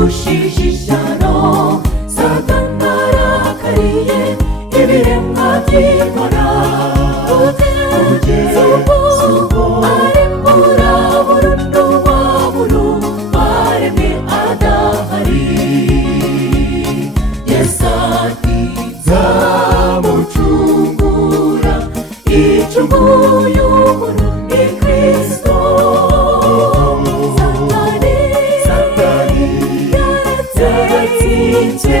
yagushije ishyano. Satani arakariye ibiremwa by'Imana, kugeza ubwo arimbura burundu wa buri waremwe adahari. Yesu ati nzamucungura, icunguye umuntu ni Kristo. Satani yaratsinze,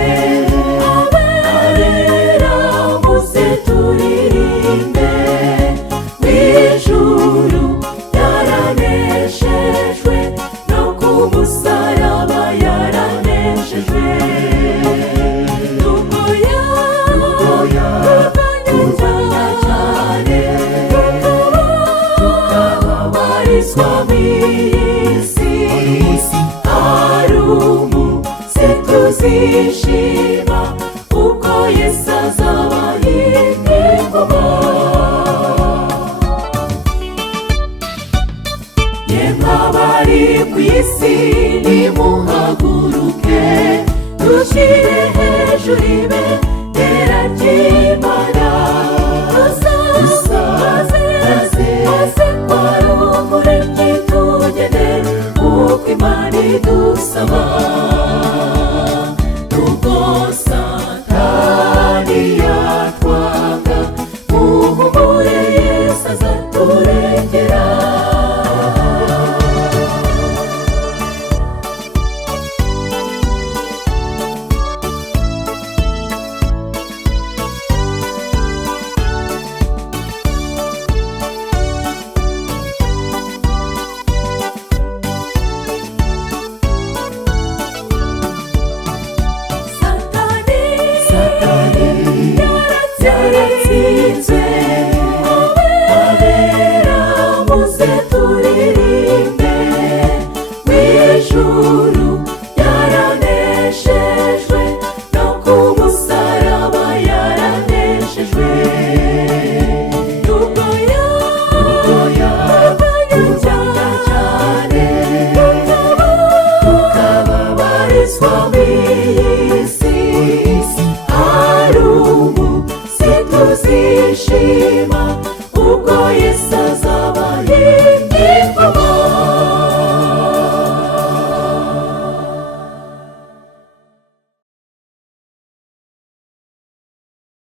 abera muze turirimbe. Mw'ijuru yaraneshejwe, no ku musaraba yaraneshejwe. Nubwo yarwanya cyane, tukababarizwa mw'isi, hari umunsi tuzishima, ubwo Yesu azaba yimye ingoma. Yemwe abari ku isi nimuhaguruke, dushyire hejuru ibendera ry'Imana. Maze kwari umuremyi tugenere uko Imana idusaba. Nubwo Satani yatwanga, muhumure Yesu azaturengera. Yaratsinze, abera muze turirimbe. Mw'ijuru yaraneshejwe, no ku musaraba yaraneshejwe. Nubwo yarwanya cyane, tukababarizwa mw'isi, hari umunsi tuzishima,